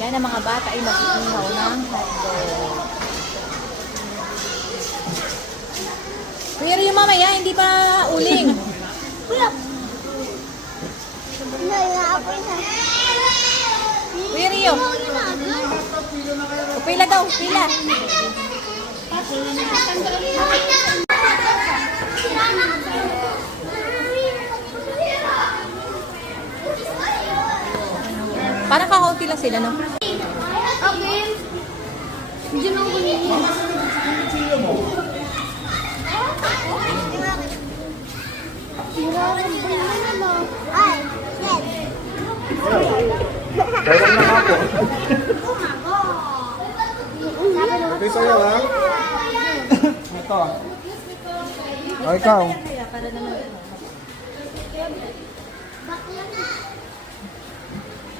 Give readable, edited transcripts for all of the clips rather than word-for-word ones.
Yan ang mga bata ay mag-iihaw ng hotdog. Pero yung mamaya, hindi pa uling. Kuya Rio. Pila daw, pila. Parang kakaunti lang sila, no? Okay. Diyan ako Ay, yes. Kaya na ako. Ito sa'yo, ha? Ito. O, ikaw.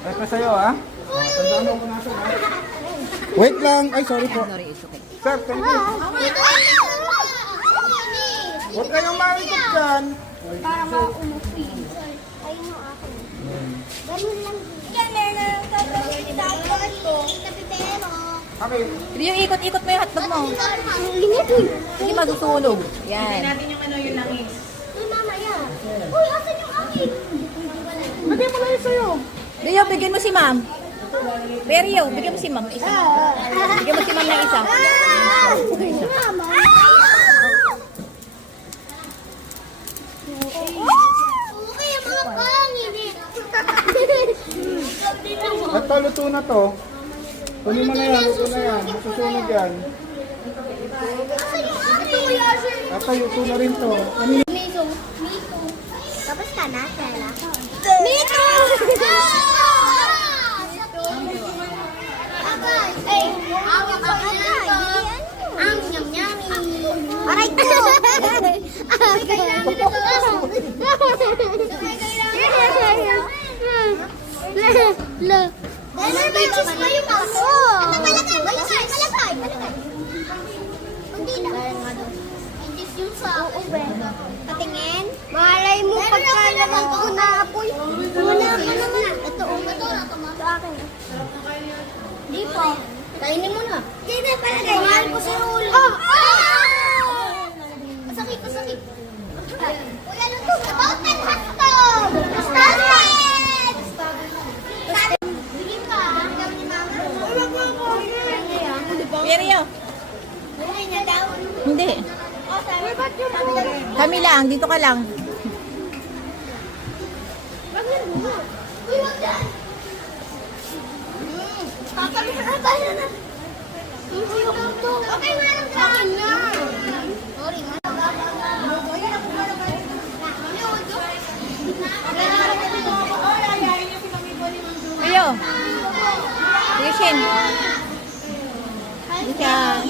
Ito sa'yo, ha? Tandaan mo muna siya, ha? Wait lang. Ay, sorry po. Sorry, it's okay. Sir, thank you. Huwag kayong maikot dyan. Para maumupi. Ayun mo ako. Ganun lang. Yan, meron ng tatawag ko. Tapipero. Okay. Rio, ikot-ikot mo yung hotdog mo. Ang init eh. Hindi masusunog. Yan. Uy, mama, yan. Uy, asan yung akin? Lagay mo lang yun sa'yo. Rio, bigyan mo si ma'am. Rio, bigyan mo si ma'am. Isa. Bigyan mo si ma'am ng isa. Mama. Okay, mga pangit. Ito, luto na to. Kunin mo na yan, luto na yan. Masusunog yan. Asan yung akin? Ito, luto na rin to. Mito. Tapos ka na, Stella? Mito! Ay, ang yum-yummy. Aray ko! Nervous pa yung ako. Malagay. Hindi na. Hindi yung sa ube. Patingin. Malay mo pagka naman ko na apoy. Wala ka naman. Ito akin. Di po. Kainin mo na. Hindi na palagay. Mahal ko si Rulo. Masakit. Kuya, luto. About that hotdog. Stop it! Bigyan ka. Hanggang ni mama. Rio. Hindi niya daw. Hindi. Kami lang, dito ka lang. Uy, wag yan. Kakami na tayo na. Okay, wala lang sa akin na. Sorry, Rio. Yushin. Yushin. Yeah.